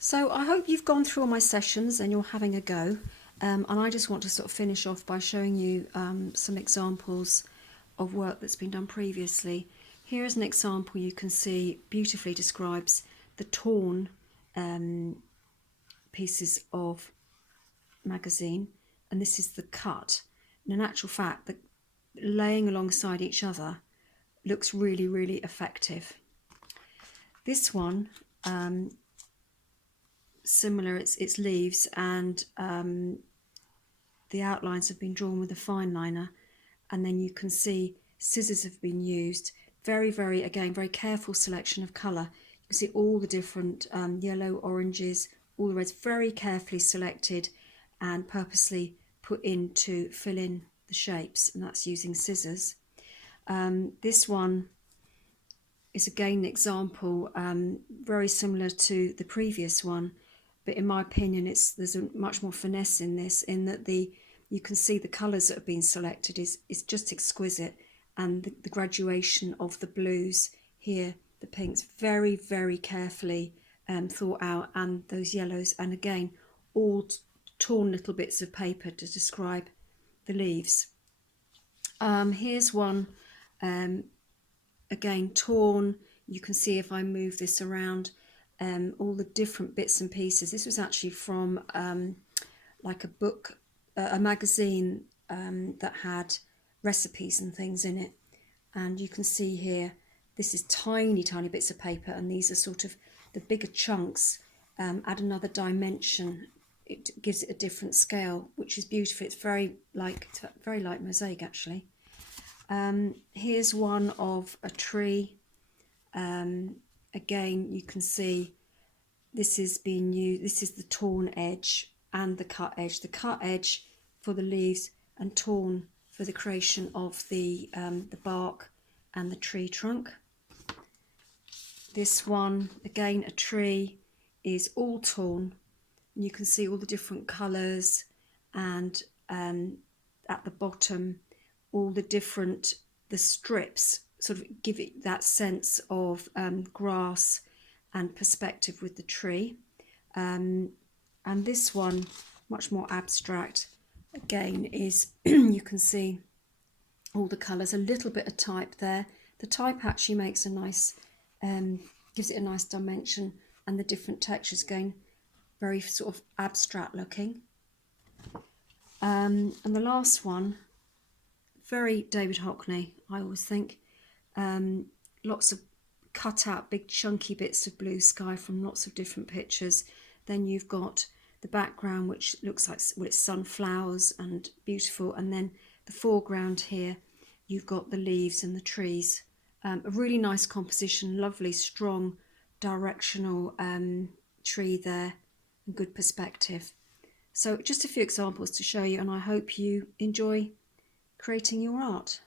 So I hope you've gone through all my sessions and you're having a go. And I just want to sort of finish off by showing you some examples of work that's been done previously. Here is an example you can see beautifully describes the torn pieces of magazine, and this is the cut. And in actual fact, the laying alongside each other looks really, really effective. This one, similar, it's leaves, and the outlines have been drawn with a fine liner, and then you can see scissors have been used. Very, very, again, very careful selection of colour. You can see all the different yellow, oranges, all the reds, very carefully selected and purposely put in to fill in the shapes, and that's using scissors. This one is again an example very similar to the previous one, but in my opinion there's a much more finesse in this, in that you can see the colours that have been selected is just exquisite, and the graduation of the blues here, the pinks, very, very carefully thought out, and those yellows, and again all torn little bits of paper to describe the leaves. Here's one, again torn. You can see if I move this around, all the different bits and pieces. This was actually from like a book, a magazine that had recipes and things in it, and you can see here this is tiny bits of paper, and these are sort of the bigger chunks add another dimension. It gives it a different scale, which is beautiful. It's very like mosaic actually. Here's one of a tree. Again, you can see this is being used. This is the torn edge and the cut edge. The cut edge for the leaves and torn for the creation of the bark and the tree trunk. This one, again a tree, is all torn. You can see all the different colours, and at the bottom all the strips sort of give it that sense of grass and perspective with the tree. And this one, much more abstract, again is you can see all the colours, a little bit of type there. The type actually makes a nice, gives it a nice dimension, and the different textures going very sort of abstract looking. And the last one, very David Hockney, I always think. Lots of cut out big chunky bits of blue sky from lots of different pictures. Then you've got the background, which looks like, well, it's sunflowers and beautiful, and then the foreground here you've got the leaves and the trees. A really nice composition, lovely strong directional tree there, and good perspective. So just a few examples to show you, and I hope you enjoy creating your art.